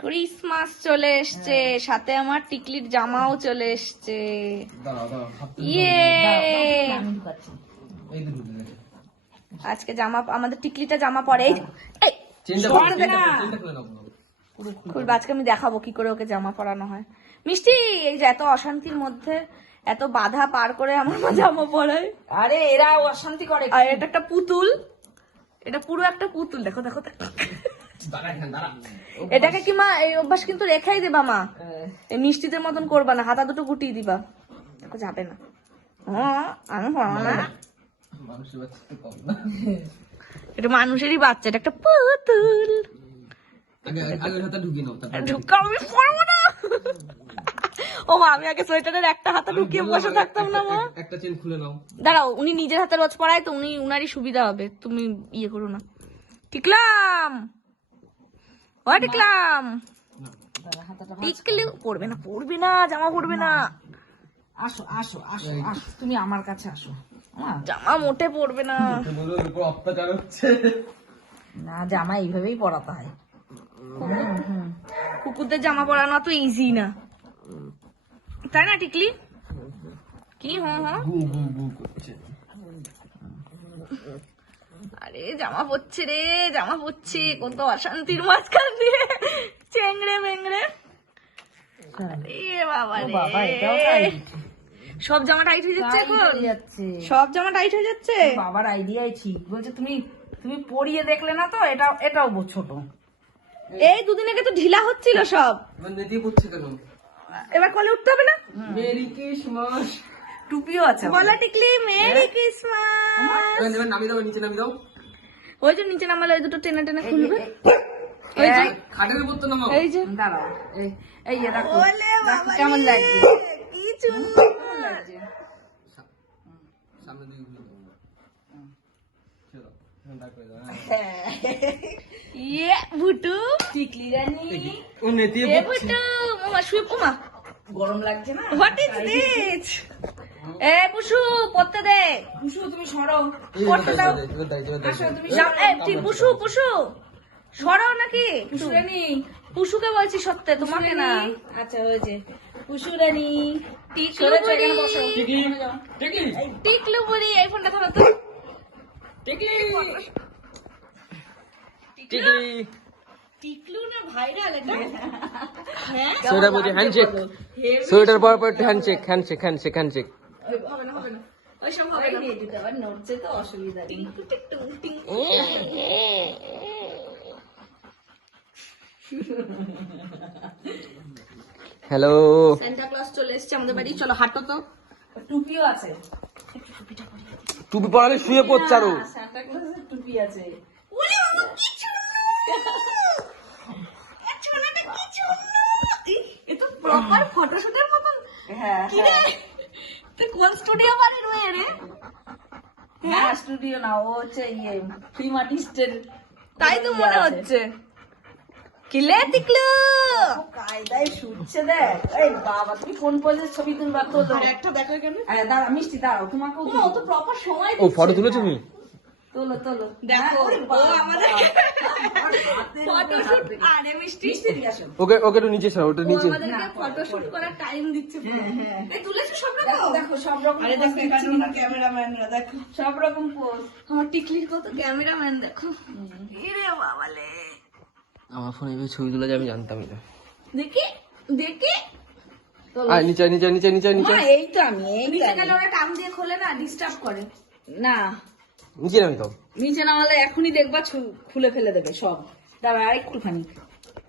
Christmas চলে এসছে, সাথে আমার টিকলির জামাও চলে এসছে। ইয়ে আজকে জামা আমাদের টিকলিটা জামা পরে। খুলবে আজকে, আমি দেখাবো কি করে ওকে জামা পরানো হয়। মিষ্টি, এই যে এত অশান্তির মধ্যে এত বাধা পার করে আমার মা জামা পরায়। আরে এরা অশান্তি করে। আর এটা একটা পুতুল, এটা পুরো একটা পুতুল। দেখো দেখো দেখো। এটাকে কি মা এই অভ্যাস কিন্তু রেখাই দিবা মা, এই মিষ্টিদের মতন করবা না, হাতা দুটো গুটিয়ে দিবা। দেখো যাবে না, আমি পড়াবো না। এটা মানুষেরই বাচ্চা, এটা একটা পুতুল। আমি পড়বো না। ও মা, আমি আগে সোয়েটারের একটা হাতা ঢুকিয়ে বসে থাকতাম না মা। একটা চেন খুলে নাও। দাঁড়াও, উনি নিজের হাতে রোজ পড়ায় তো উনারই সুবিধা হবে, তুমি ইয়ে করো না। টিকলাম, ও টিকলাম, টিকলি পড়বে না, পড়বে না, জামা পড়বে না। আসো আসো আসো আসো, তুমি আমার কাছে আসো। জামা মোটে পড়বে না। অত্যাচার হচ্ছে না, জামা এইভাবেই পরাতে হয়। কুকুরদের জামা পরানো তো ইজি না, তাই না টিকলি? কি আরে জামা পড়ছে রে, জামা পড়ছে, কত অশান্তির মাঝখান দিয়ে চেংড়ে মেংড়ে। আরে বাবা রে, সব জামা টাইট হয়ে যাচ্ছে এখন, সব জামা টাইট হয়ে যাচ্ছে। বাবার আইডিয়াই ঠিক বলছে। তুমি তুমি পরিয়ে দেখলে না তো, এটাও ছোট। এই দুদিন আগে তো ঢিলা হচ্ছিল সব, নেতি পড়ছে কেন? এবার কলে উঠতে হবে না? Merry Christmas. টুপিও আছে। বলা টিকলি মেরি ক্রিসমাস। নামি দাও, নিচে নামি দাও। ওই যে নিচে নামালে ওই দুটো টেনে টেনে খুলবে। ওই যে খাটের উপর তো নামাও। এই যে দাঁড়াও, এই দেখো ওলে বাবা, কেমন লাগছে, কি সুন্দর লাগছে। সামনে দিকে ঘুরে দাও। চলো, ডাক করে দাও। ইয়ে ভুটু, টিকলি রানী, ও নেতি এ ভুটু, মামা শুয়ে পড়া। গরম লাগছে না? What is this? এ পুশু পড়তে দে। পুষু তুমি সরো। পড়তে দাও। আসো তুমি যাও, এই ঠিক পুশু পুশু সরাও নাকি? পুষু রানী, পুশুকে বলছি সত্যি, তোমাকে না। আচ্ছা হয়েছে। পুষু রানী, টিকলু বুড়ি, টিকলি, টিকলি, টিকলু বুড়ি, এই ফোনটা ধরো তো। টিকলি, টিকলু, টিকলি। টিকলু না ভাইরাল এটা? হ্যাঁ, সোয়েটার পরে হ্যান্ডশেক, সোয়েটার পর পর হ্যান্ডশেক, হ্যান্ডশেক, হ্যান্ডশেক, হ্যান্ডশেক। হবে না হবে না, ওইসব হবে না। দিতে আবার নড়ছে তো, অসুবিধা নেই। হ্যালো, সান্টা ক্লজ চলে এসেছে আমাদের বাড়ি, চলো হাঁটো তো। টুপিও আছে। টুপি পরালে শুয়ে পড়ছে আরো। সান্টা ক্লজের টুপি আছে। ওরে বাবা, কি সুন্দর! এ ছোনাটা কি সুন্দর! এ তো প্রপার ফটোশুটের মতন। হ্যাঁ কি রে, তুই কোন স্টুডিও বাড়ি রয়ে রে? হ্যাঁ, স্টুডিও না, ও হচ্ছে ফিল্ম আর্টিস্টের। তাই তো মনে হচ্ছে। কিলে টিকলু, কায়দায় শুটছে দেখ। এই বাবা, তুমি কোন পর্যায়ে ছবি তুলবা? তোলো একটা দেখো কেন? দাঁড়া মিষ্টি, দাঁড়াও, তোমাকেও ও তো প্রপার সময় ও ফটো তুলেছো তুমি? তোলো তোলো। দেখো, ওরে ও বাবা, আমাদের হাতের উপর হাত ফটোশুট। রেখে। আরে মিষ্টি, মিষ্টি দিকে আসো। ওকে ওকে একটু নিচে সরো, ওটা ও নিচে। আমাদেরকে ফটোশুট করার টাইম দিচ্ছে পুরো। এই তুলেছো সব দেখো রকম? দেখো সব রকম আরে পোজ দেখো, দিচ্ছি। এখানে ওনার ক্যামেরাম্যানরা দেখো, সব রকম পোজ। আমার টিকলির কত ক্যামেরাম্যান দেখো। ইরে বাবালে, আমার ফোনে এভাবে ছবি তোলা যায় আমি জানতামই না। দেখি দেখি। আয় নিচে, নিচে, নিচে, নিচে, নিচে, মা, এই তো আমি, এই তো নিচে আমি। গেলে ওরা টান দিয়ে খোলে না, ডিস্টার্ব করে। না, নিচে নামি দাও। নিচে নামালে এখনই দেখবা খুলে ফেলে দেবে সব। দাঁড়া, আরেকটুখানি।